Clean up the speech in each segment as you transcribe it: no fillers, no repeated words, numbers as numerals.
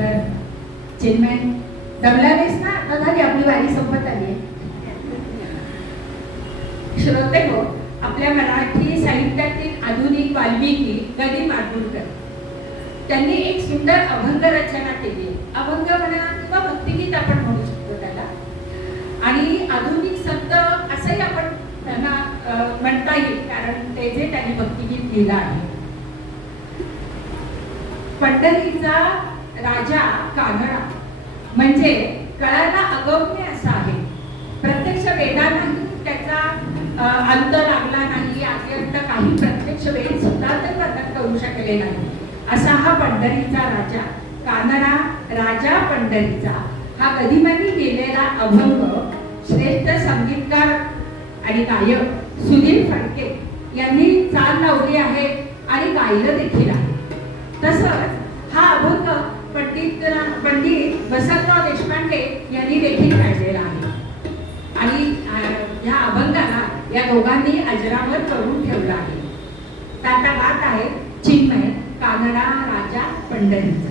सुंदर चिन्मय दमलानेस ना, आता झाली आपली वारी संपत आली. श्रोते हो, आपल्या मराठी साहित्यातील आधुनिक वाल्मिकी गदी माडगूळकर त्यांनी एक सुंदर अभंग रचना केली. अभंग म्हणा किंवा भक्तिगीत आपण म्हणू शकतो त्याला, आणि आधुनिक संत असंही आपण त्यांना म्हणता येईल, कारण ते जे त्यांनी भक्तिगीत लिहिलं आहे. पंढरीचा राजा कानडा म्हणजे कळायला अगम्य असा आहे. प्रत्यक्ष वेदांनाही त्याचा अंत लागला नाही, आद्यंत काही प्रत्यक्ष वेद सुद्धा ते प्रकट करू शकले नाही असा हा पंढरीचा राजा, कानडा राजा पंढरीचा, हा गदिमांनी केलेला अभंग श्रेष्ठ संगीतकार आणि गायक सुधीर फडके यांनी चाल लावली आहे आणि गायलं देखील आहे. तसंच हा अभंग पंडित वसंतराव देशपांडे यांनी देखील गायलेला आहे. आणि ह्या अभंगाला या दोघांनी अजरामर करून ठेवला आहे. आता गात आहे चिन्मय कानडा राजा पंढरीचा.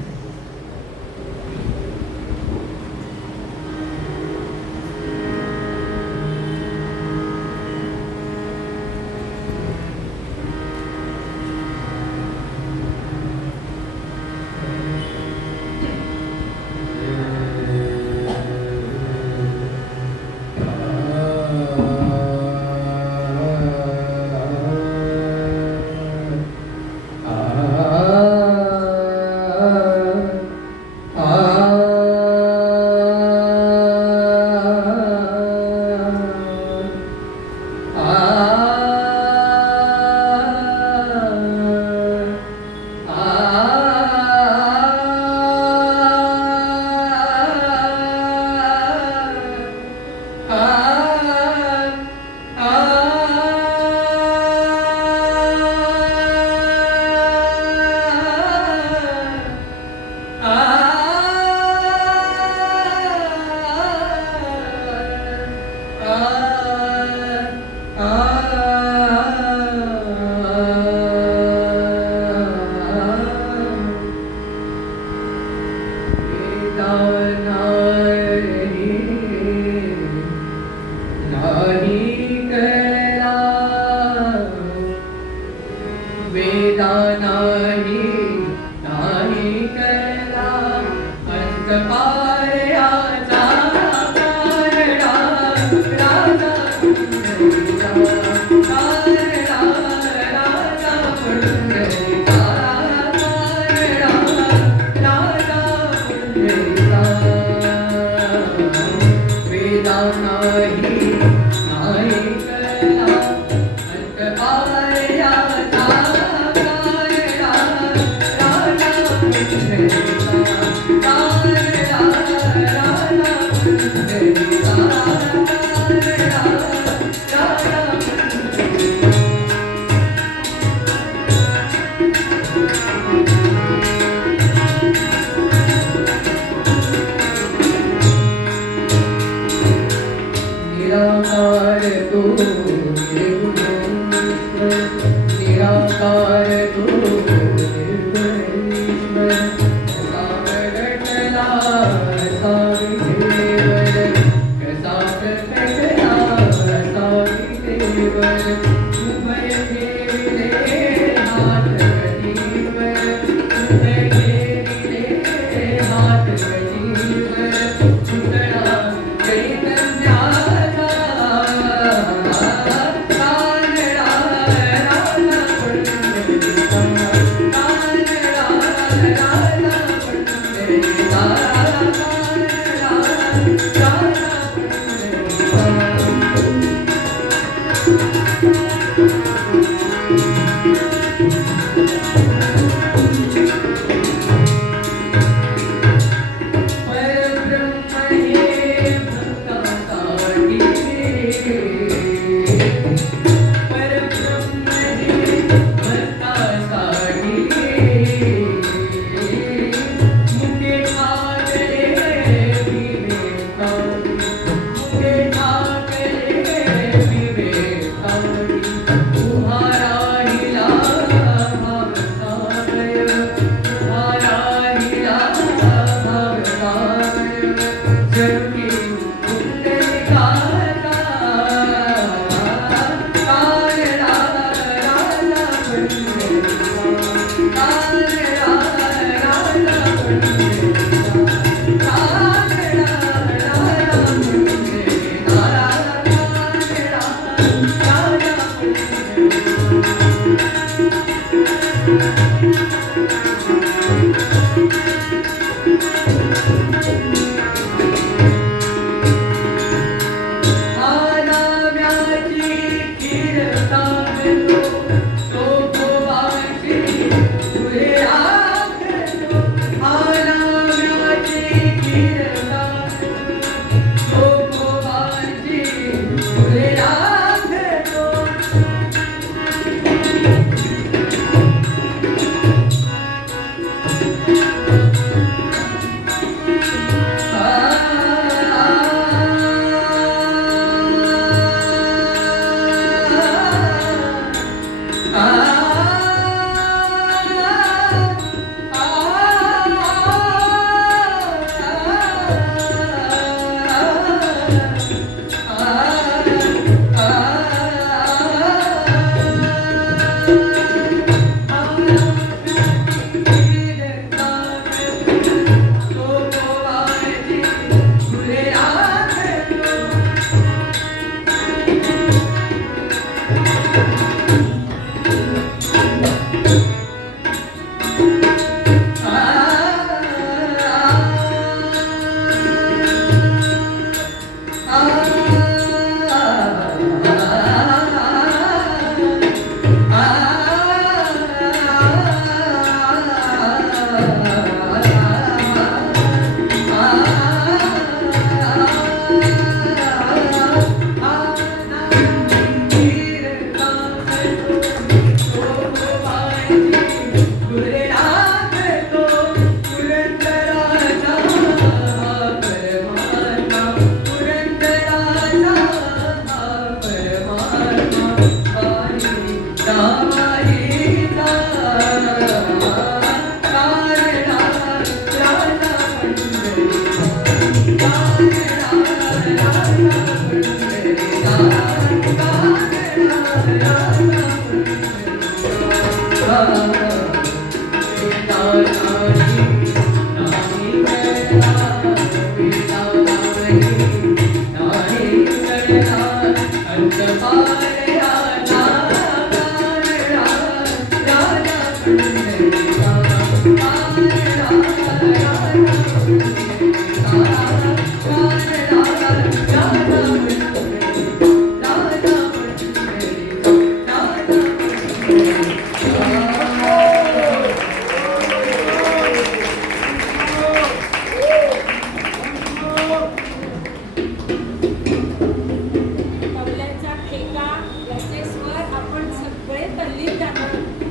कवल्याचा ठेका याचे स्वर आपण सगळे तल्लीन जातो.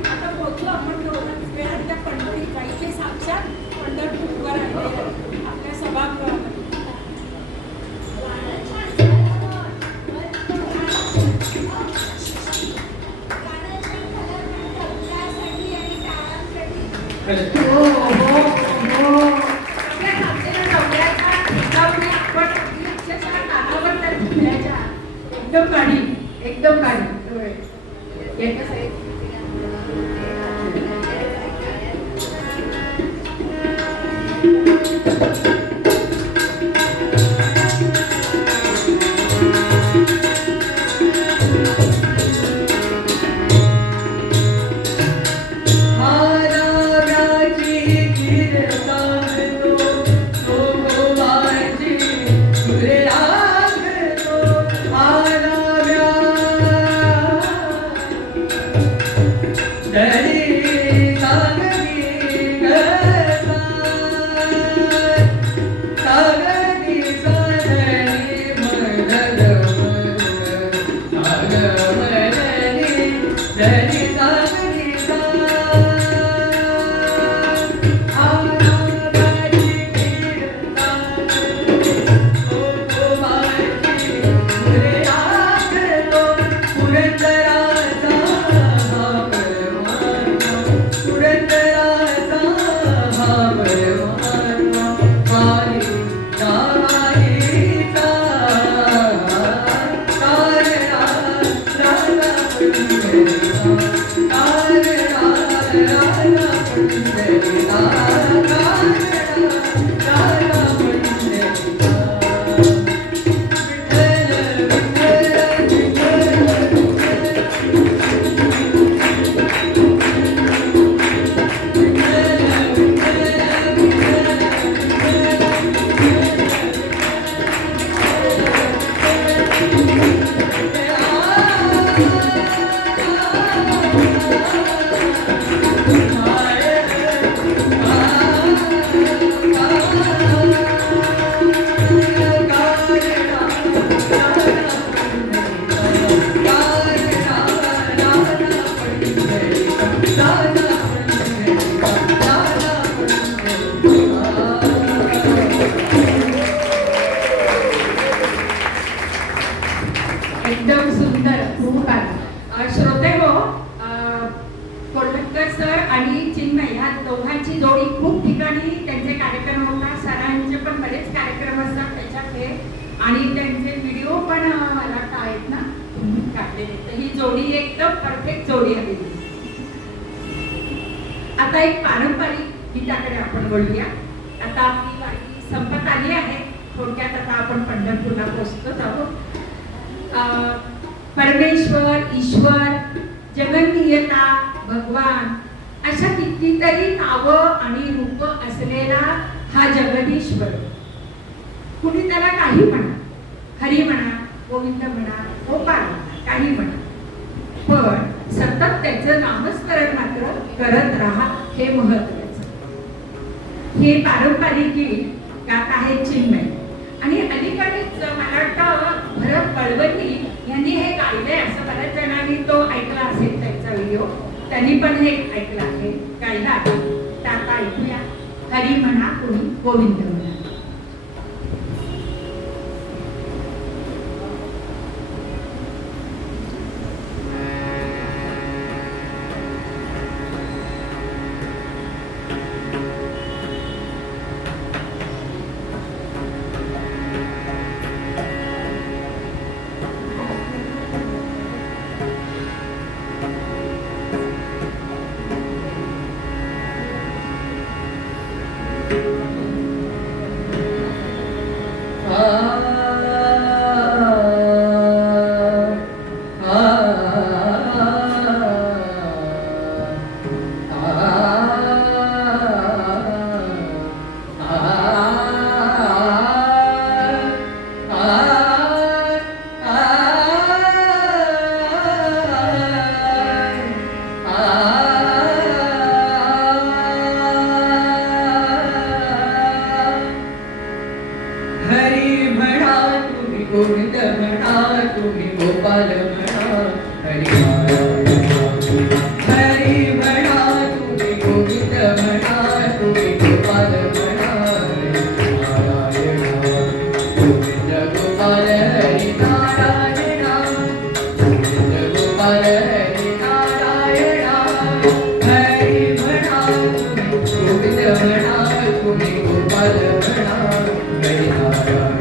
आता पोहोचू आपण थोड्याच वेळात त्या पंढरी गाईचे साक्षात पंढरपूरवर आलेले आहेत आपल्या सभागृहामध्ये. हो हो हो आपल्या साक्षीला कवल्याचा ठेकामध्ये आपण अक्षरशः कानावर त्या झुकल्याच्या एकदम गाडी एकदम गाडी होय. एकच आहे. एकदम सुंदर खूप आहे. श्रोते हो, कोल्हटकर सर आणि चिन्मय ह्या दोघांची जोडी खूप ठिकाणी त्यांचे कार्यक्रम होतात. सरांचे पण बरेच कार्यक्रम असतात त्याच्यातले आणि त्यांचे व्हिडिओ पण मला वाटतं आहेत ना काढलेले. तर ही जोडी एकदम परफेक्ट जोडी आहे. आता एक पारंपरिक गीताकडे आपण बोलूया. आता आपली वारी संपत आली आहे. थोडक्यात आता आपण पंढरपूरला पोहोचतोच आहोत. परमेश्वर, ईश्वर, जगन्नियता, भगवान अशा कितीतरी नावं आणि रूप असलेला हा जगदीश्वर. कुणी त्याला काही म्हणा, हरी म्हणा, गोविंद म्हणा, गोपाळ म्हणा, काही म्हणा, पण सतत त्याचं नामस्मरण मात्र करत राहा हे महत्वाचं. हे पारंपरिक गीत गात आहे चिन्मय. आणि अलीकडेच मला वाटतं भरत कळवणी यांनी हे गायलंय असं बऱ्याच जणांनी तो ऐकला असेल त्यांचा व्हिडिओ. त्यांनी पण हे ऐकलं आहे, गायला आहे. तर आता ऐकूया. हरी म्हणा, कोणी गोविंद म्हणा. गोविंद म्हणा तुम्ही गोपाल म्हणा हरी हरी म्हणा तुम्ही गोविंद म्हणा तुम्ही गोपाल म्हणा हरी गोविंद गोपाल हरी नारायण गोविंद गोपाल हरी नारायण हरी म्हणा तुम्ही गोविंद म्हणा तुम्ही गोपाल म्हणा हरी नारायण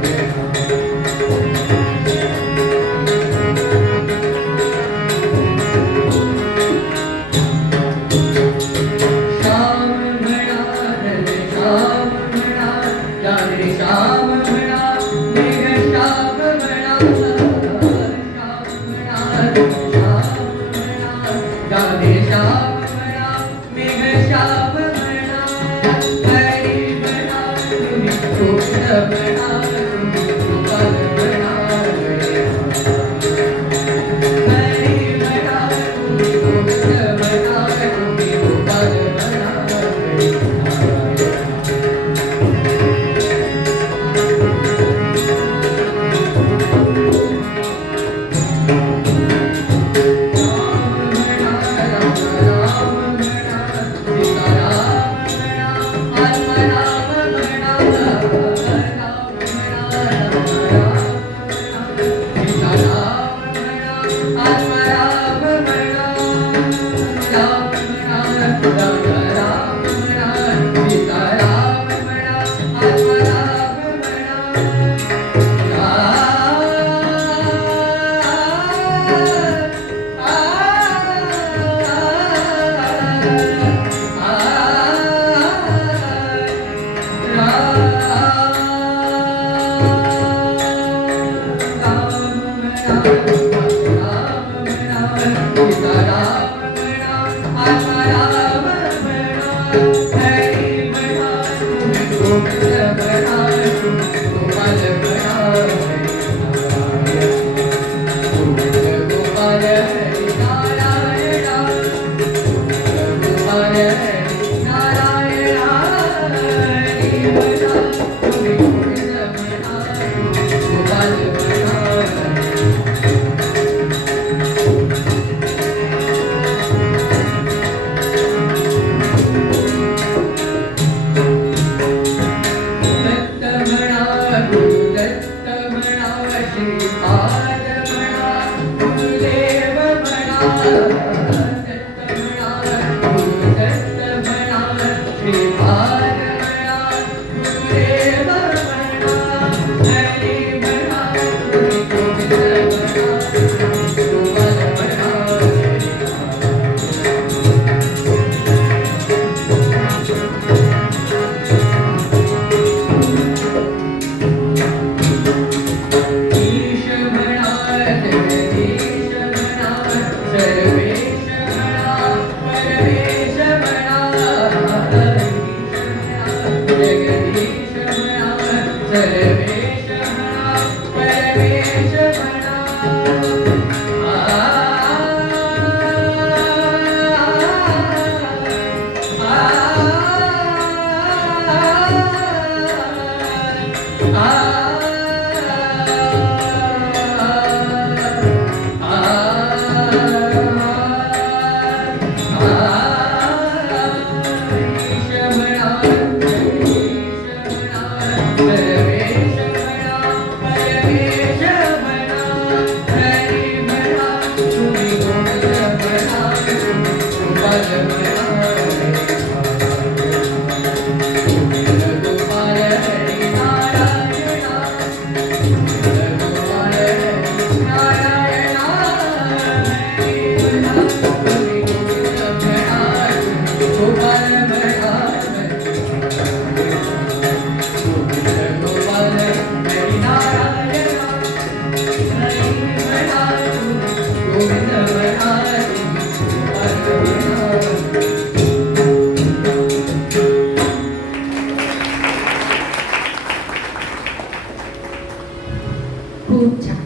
खूप छान.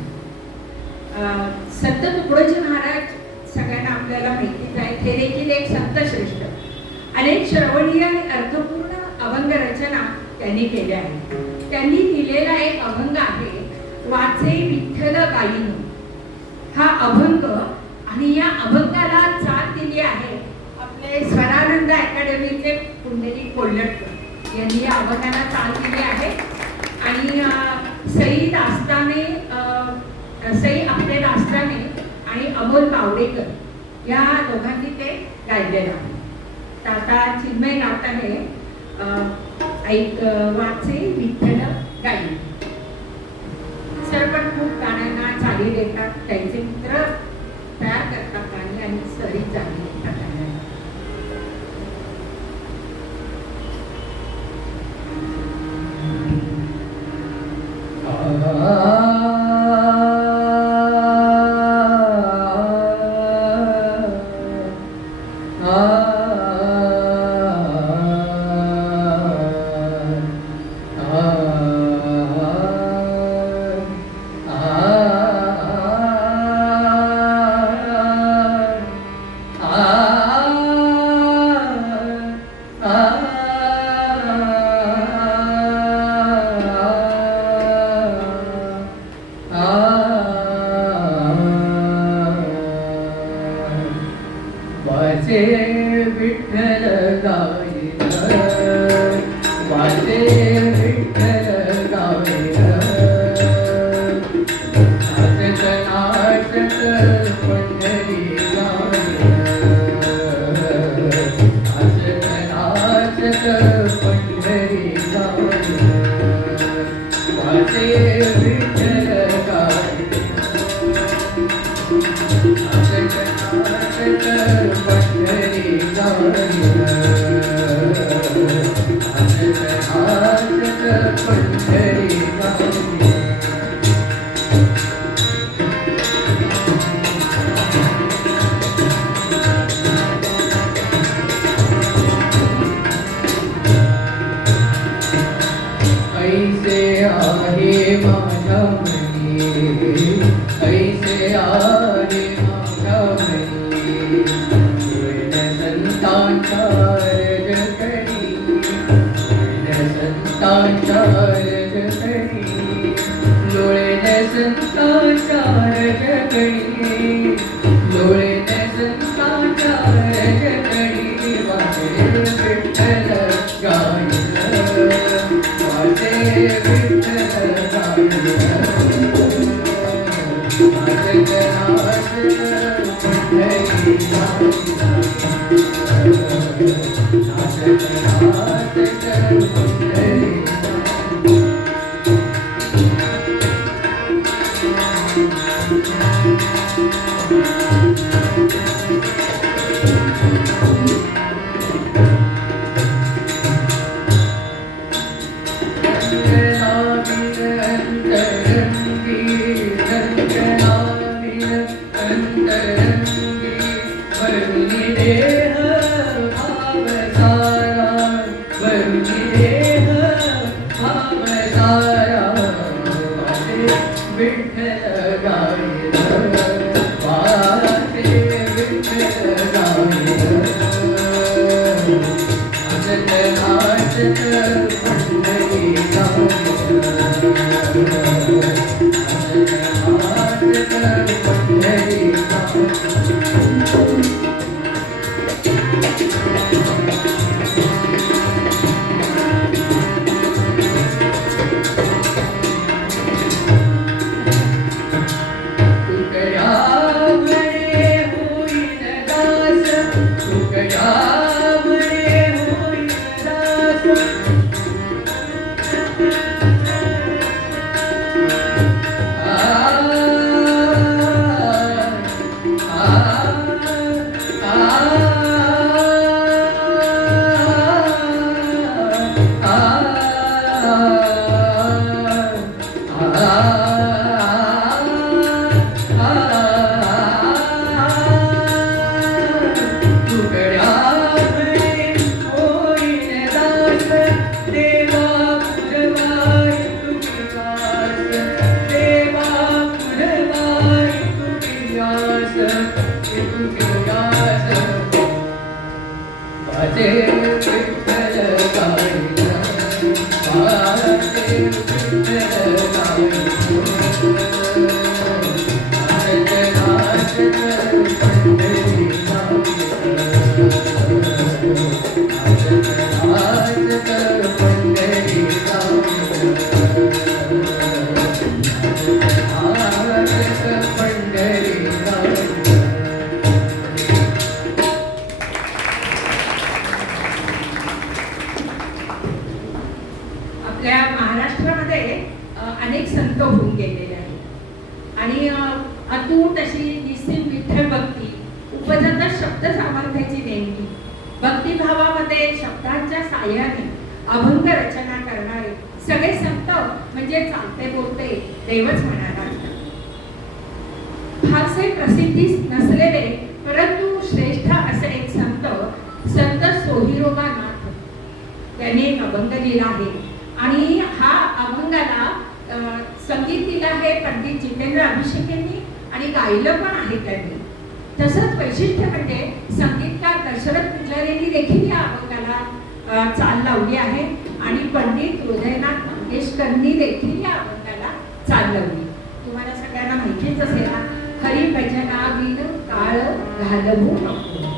संत तुकडोजी महाराज सगळ्यांना आपल्याला माहितीच आहे. ते देखील एक संतश्रेष्ठ. अनेक श्रवणीय आणि अर्थपूर्ण अभंग रचना त्यांनी केल्या आहेत. त्यांनी लिहिलेला एक अभंग आहे वाचे विठ्ठल गायीनो हा अभंग आणि या अभंगाला साथ दिली आहे आपले स्वरानंद अकॅडमीचे पुंडलिक कोल्हटकर यांनी या अभंगाला साथ दिली आहे. आणि सई दास्ताने सई आपले दास्ताने आणि अमोल बावडेकर या दोघांनी ते गायलेलं आहे. तर आता चिन्मय नाताने ऐक वाचे विठ्ठल गायी. सर पण खूप गाण्यांना चाली देतात, त्यांचे मित्र तयार करतात गाणी आणि सरी चाली देतात गाण्यांना. वाचे विठ्ठल गायन, वाचे विठ्ठल गायन, नाचत नाचत पंढरी गायन, नाचत नाचत पंढरी गायन, वाचे विठ्ठल गायन, नाचत नाचत पंढरी गायन, नाचत नाचत पंढरी गायन. ऐसे आहे माझा मनी, ऐसे आहे माझा मनी, संतांचा रजकणी, संतांचा रजकणी, लोळे संतांचा रजकणी, लोळे संतांचा रजकणी, वाचे विठ्ठल गायन, वाचे विठ्ठल गायन, नाचत नाचत पंढरी गायन, नाचत नाचत पंढरी गायन. आपल्या महाराष्ट्रामध्ये अनेक संत होऊन गेलेले आहेत आणि अतूट अशी निस्सीम विठ्ठल भक्ती उपजत शब्द सामर्थ्याची नेमकी भक्तिभावामध्ये शब्दांच्या साह्याने अभंग रचना करणारे सगळे संत म्हणजे चालते बोलते देवच म्हणायला लागतात. फारसे प्रसिद्धीस नसलेले परंतु श्रेष्ठ असे एक संत सोहिरोबानाथ त्याने एक अभंग लिहिला आहे आणि हा अभंगाला संगीत दिलं आहे पंडित जितेंद्र अभिषेक यांनी आणि गायलं पण आहे त्यांनी. तसंच वैशिष्ट्य म्हणजे संगीतकार दशरथ पिंजर यांनी देखील या अभंगाला चाल लावली आहे आणि पंडित हृदयनाथ मंगेशकरनी देखील या अभंगाला चाल लावली. तुम्हाला सगळ्यांना माहितीच असेल ना, हरी भजना बिन काळ घालवू नको.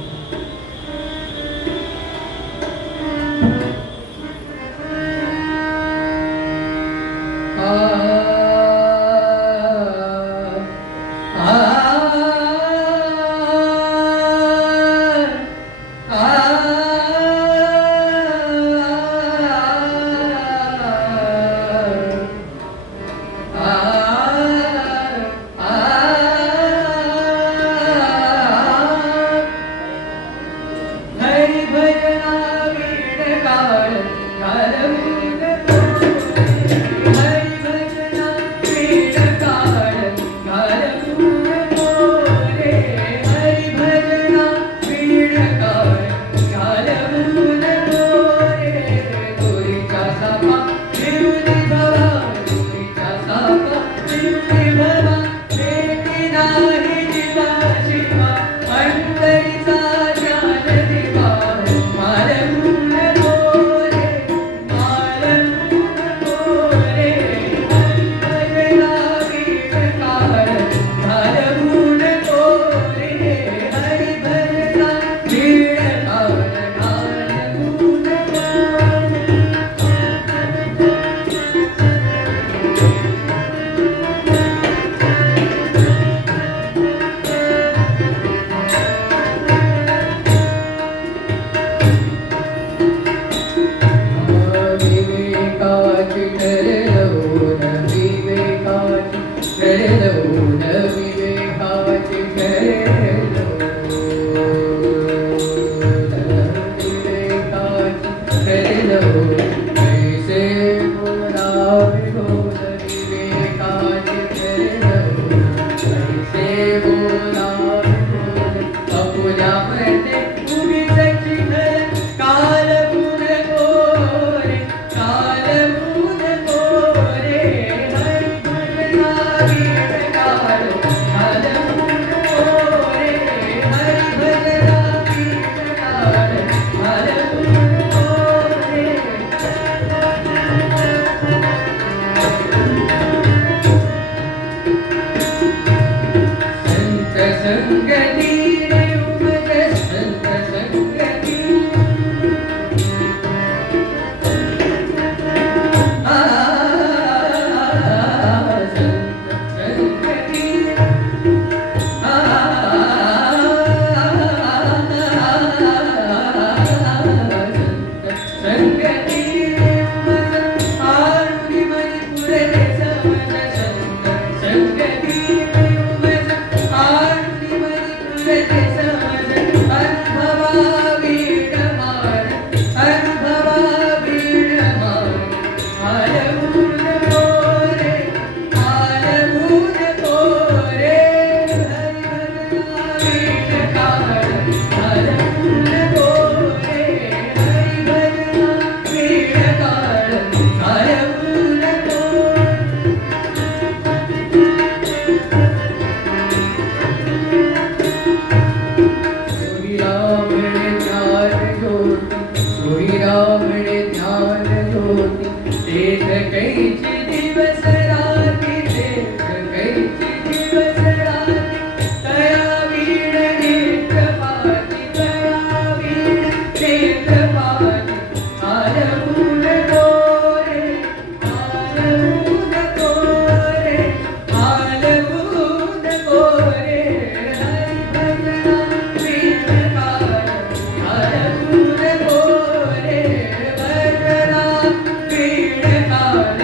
काळ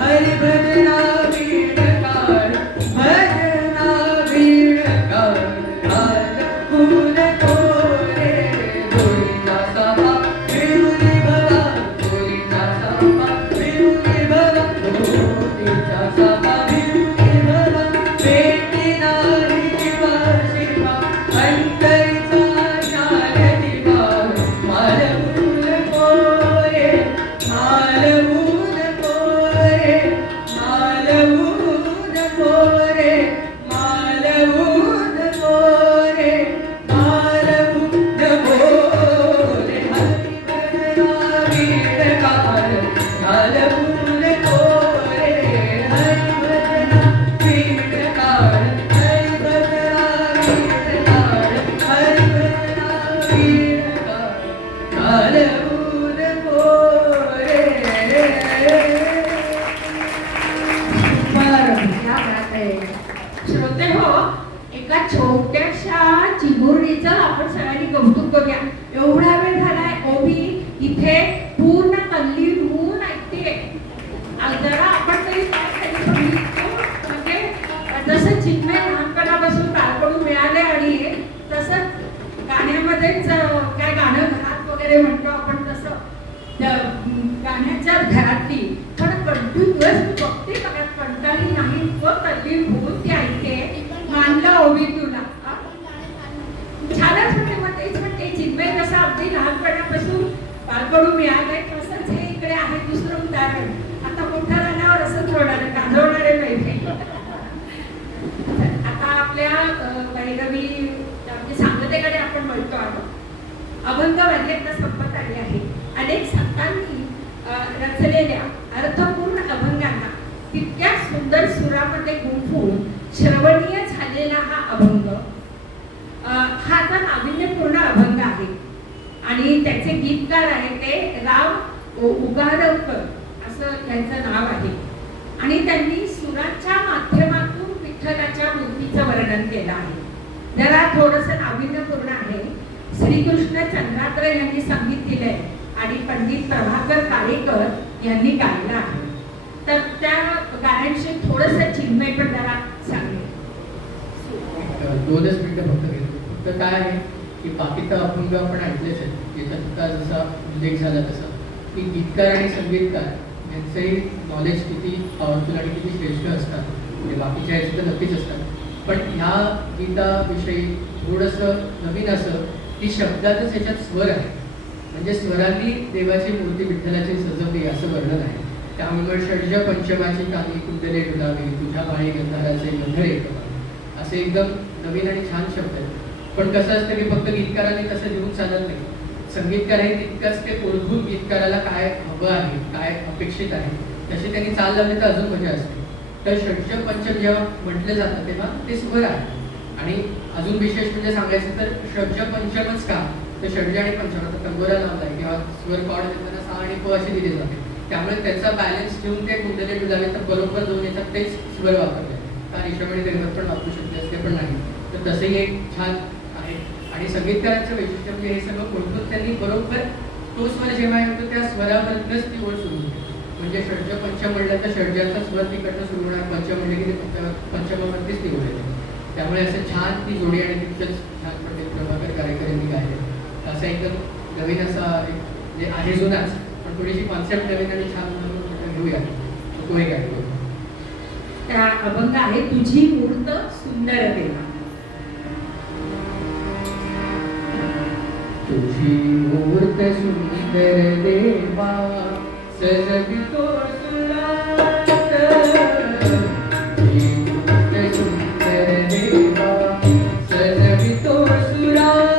हरी भजना वीण काळ भजना वीण काळ काल फूल तोरे गोरीचा सापा पिवली भवा गोरीचा सापा पिवली भवा गोरीचा सापा पिवली भवा पेटी नारी जीवा शिवा अंतरीचा शाल दिवा मालवून कोरे मालवून कोरे मालवून कोरे मालवून कोरे मालवून कोरे हरी भजना वीण काळ मालवून कोरे हरी भजना वीण काळ हरी भजना वीण काळ हरी भजना वीण काळ मालवून कोरे क्या बात आहे. श्रोते हो, एका छोट्याशा चिमुरडीचं आपण सगळ्यांनी कौतुक करूया. एवढा वेळ झालाय ओबी इथे पूर्ण तल्लीन होऊन ऐकते. जरा आपण तरी काहीतरी बघितलं. म्हणजे जसं चिन्मय लहानपणापासून बाळकडून मिळाले आणि तसंच गाण्यामध्येच काय गाणं घरात वगैरे म्हणतो आपण तसं गाण्याच्या घरातली पण कंटिन्युअस बघते बघत कंटाळी नाही व तल्लीन होऊन ती ऐकते. मानलं ओबी तुला छानच म्हणते. मग तेच म्हणते चिन्मय जसं अगदी लहानपणापासून बाळकडून मिळालंय तसंच हे इकडे आहे दुसरं उदाहरण. आता मोठा झाल्यावर असंच होणार गाजवणारे नाही. आता आपल्या भैरवी म्हणजे सांगतेकडे आपण म्हणतो आहोत. अभंग वाद्यात संपत आली आहे. अनेक संतांनी रचलेल्या अर्थपूर्ण अभंगांना तितक्या सुंदर सुरामध्ये गुंफून श्रवणीय झालेला हा अभंग हा आता नाविन्यपूर्ण अभंग आहे आणि त्याचे गीतकार आहे ते राव उगारवकर असं त्यांचं नाव आहे. आणि त्यांनी सुराच्या माध्यमातून विठ्ठलाच्या मूर्तीचं वर्णन केलं आहे. जरा थोडंसं नाविन्यपूर्ण आहे. श्रीकृष्ण चंद्रात्र यांनी संगीत दिलंय आणि पंडित प्रभाकर काळेकर यांनी गायलं आहे. तर त्या गाण्यांशी थोडंसं चिन्मय पण जरा सांगेल. 2 मिनिटं फक्त घेतो. फक्त काय आहे की बाकीचा अभंग आपण ऐकलेच आहेत. याच्यात जसा उल्लेख झाला तसा की गीतकार आणि संगीतकार यांचंही नॉलेज किती पॉवरफुल आणि किती श्रेष्ठ असतात. म्हणजे बाकीच्या याचे तर नक्कीच असतात. पण ह्या गीताविषयी थोडंसं नवीन असं की शब्दातच याच्यात स्वर आहे. म्हणजे स्वरांनी देवाची मूर्ती विठ्ठलाची सजवली असं वर्णन आहे. त्यामुळे षड्ज पंचमाची कानी कुंडले डुलावी तुझ्या माळी गंधाराचे गंधर एकवा असे एकदम नवीन आणि छान शब्द आहेत. पण कसं असतं की फक्त गीतकारांनी तसं लिहून चालत नाही. संगीतकारही तितकंच ते ओळखून गीतकाराला काय हवं आहे काय अपेक्षित आहे तशी त्यांनी चाल लावली तर अजून मजा असते. तर षड्ज पंचम जेव्हा म्हटलं जातं तेव्हा ते स्वर आहे. आणि अजून विशेष म्हणजे सांगायचं तर षड्ज पंचमच का तर षड्ज आणि पंचम आता तंबोरा लावला आहे किंवा स्वर कॉर्ड देताना सा आणि प अशी दिली जाते. त्यामुळे त्याचा बॅलन्स ठेवून ते कुंडले डुलावे तर बरोबर दोन येतात तेच स्वर वापरले. का ऋषभणी देवत पण वापरू शकते असते पण नाही. तर तसंही एक छान आहे. आणि संगीतकारांचं वैशिष्ट्य म्हणजे हे सगळं ओळखून त्यांनी बरोबर तो स्वर जेव्हा येतो त्या स्वरावरच ती ओळ सुरू होते. म्हणजे षड्ज पंचम म्हणलं तर षड्जाचा स्वर तिकडनं सुरू होणार. पंचम म्हणले की ते पंचमावरतीच ती ओळ येते. त्यामुळे असं छान ती जोडी आणि तितकंच छान पद्धतीने प्रभाकर काळेकर यांनी गायले. असं एकदम नवीन असा एक म्हणजे आहे जुनाच पण थोडीशी कॉन्सेप्ट नवीन आणि छान म्हणून घेऊया. तो एक आहे. त्या अभंग आहे तुझी मूर्त सुंदर देवा. तुझी मूर्त सुंदर देवा सजवितो सुरात. तुझी मूर्त सुंदर देवा सजवितो सुरात.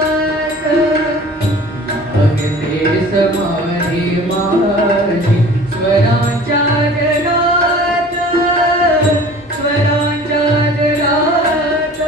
लागते समाधी माझी स्वराच्या जगात स्वराच्या जगात.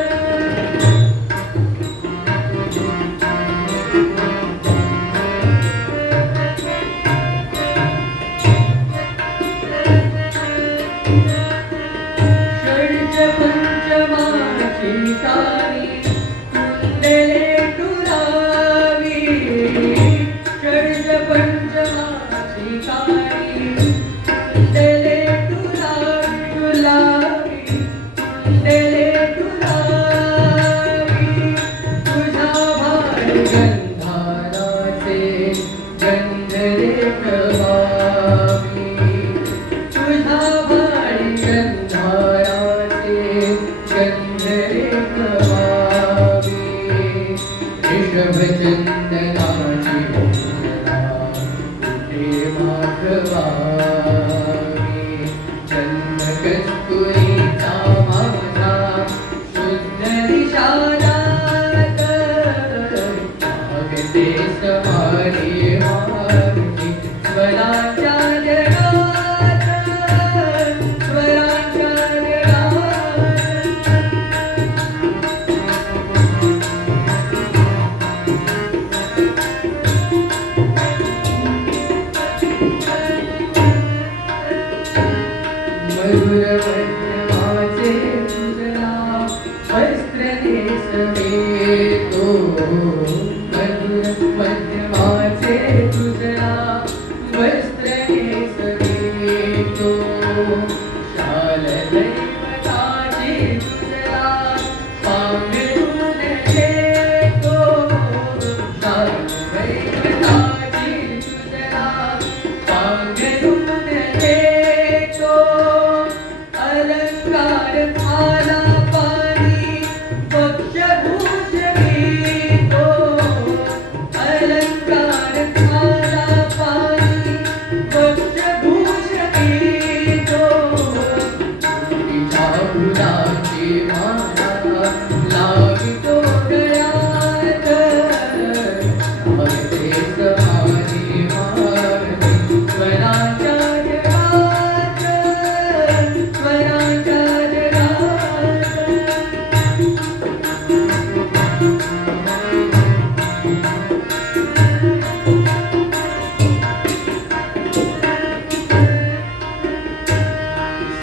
आभाळी गंधाराचे गंधरे गवावे ऋषभचंदनाची भोजना कुठे मागवावे चंद कस्तुरीचा माझा शुद्ध निशाणात मागते समारी मार्गी स्वराच्या जगात स्वराच्या मधुर वज्रमाचे तुझला वस्त्र नेसवेतो मधुर वज्रमाचे तुझला वस्त्र नेसवेतो शाल दैवताची तुझला पांघरून देतो शाल दैवताची तुझला पांघरून देतो अलंकार आला पाणी पक्षभूषणीतो अलंकार आला पाणी पक्षभूषणीतो तुझ्या फुलाची माला लावितो गळ्यात लागते समाधी मार्गी स्वराच्या जगात स्वराच्या जगात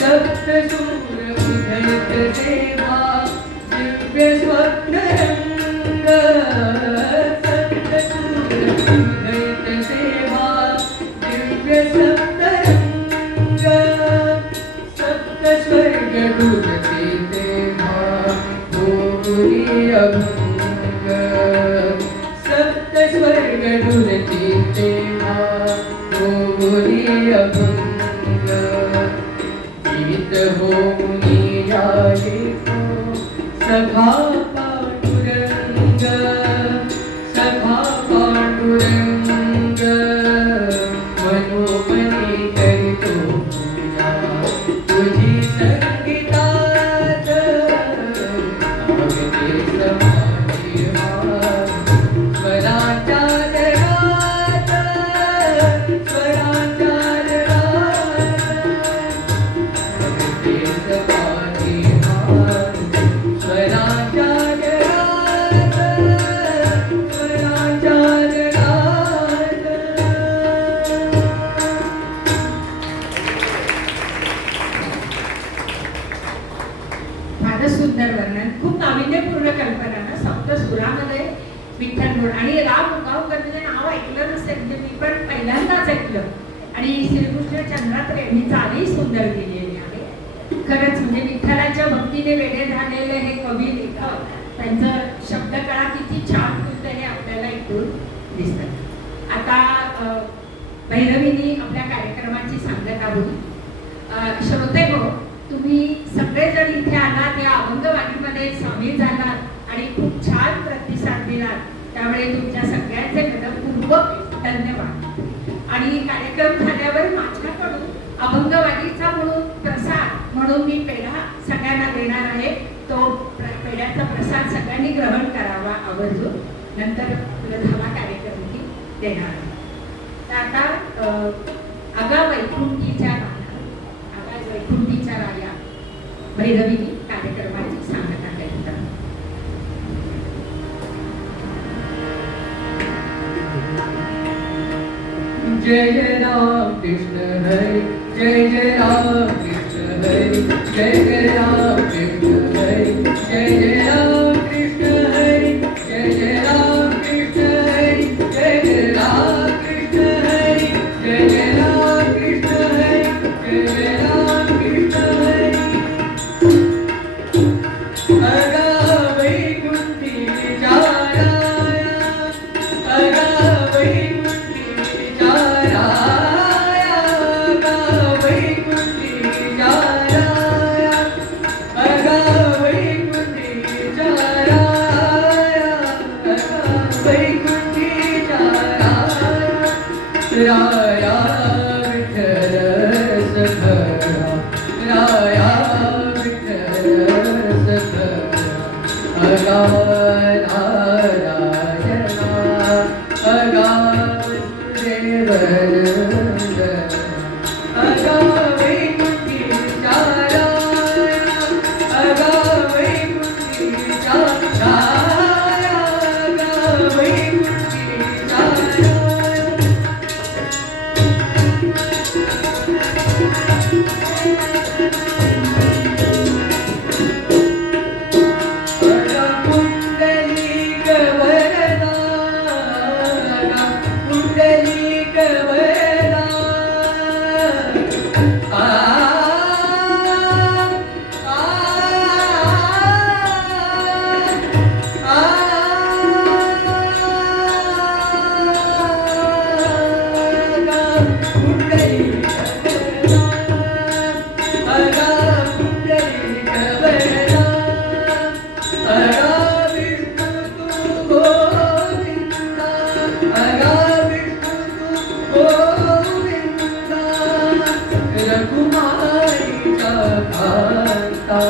सप्तशूर उधळत सेवा दिव्य स्वप्नरंग सप्तशूर उधळत सेवा दिव्य सप्तरंग सप्तस्वर्ग डुलते तेव्हा भोगुरी अभंग सप्तस्वर्ग डुलते तेव्हा भोगुरी अभंग गीत होऊनी जायेतो सखा पांडुरंग सखा पांडुरंग मनोमनी करितो पूजा तुझी संगीतात लागते समाधी मार्गी स्वराच्या जगात स्वराच्या जगात लागते समाधी मार्गी स्वराच्या जगात स्वराच्या जगात फारच सुंदर वर्णन, खूप नाविन्यपूर्ण कल्पना ना. सप्त सुरामध्ये विठ्ठल म्हणून आणि राम उगावकर म्हणजे नाव ऐकलं नसेल, म्हणजे मी पण पहिल्यांदाच ऐकलं. आणि श्रीकृष्ण चंद्रात्र यांनी चालही सुंदर केलेली आहे. खरंच म्हणजे विठ्ठलाच्या भक्तीने वेडे झालेले हे कवी लेखक, त्यांचं शब्दकळा किती छान होतं हे आपल्याला ऐकून दिसतं. आता भैरवीनी आपल्या कार्यक्रमाची सांगत आहोत. श्रोते हो, तुम्ही सगळेजण इथे आलात, या अभंगवाणीमध्ये सामील झालात आणि खूप छान प्रतिसाद दिलात, त्यामुळे तुमच्या सगळ्यांचे मनपूर्वक धन्यवाद. आणि कार्यक्रम झाल्यावर माझ्याकडून अभंगवाणीचा म्हणून प्रसाद म्हणून मी पेढा सगळ्यांना देणार आहे. तो पेढ्याचा प्रसाद सगळ्यांनी ग्रहण करावा आवर्जून. नंतर धावा कार्यक्रमही देणार आहे. तर आता आगा वैकुंठीच्या राया, आगा वैकुंठीच्या राया भैरवीनी कार्यक्रमाची सांगता करतात. जय जय राम कृष्ण हरि जय जय राम कृष्ण हरि जय जय राम कृष्ण हरि जय जय राम कृष्ण हरि जय जय राम कृष्ण हरि जय जय राम कृष्ण हरि जय जय राम कृष्ण हरि जय जय राम कृष्ण हरि अगा वैकुंठी विचाराया अगा वैकुंठी विचाराया अगा वैकुंठी खाता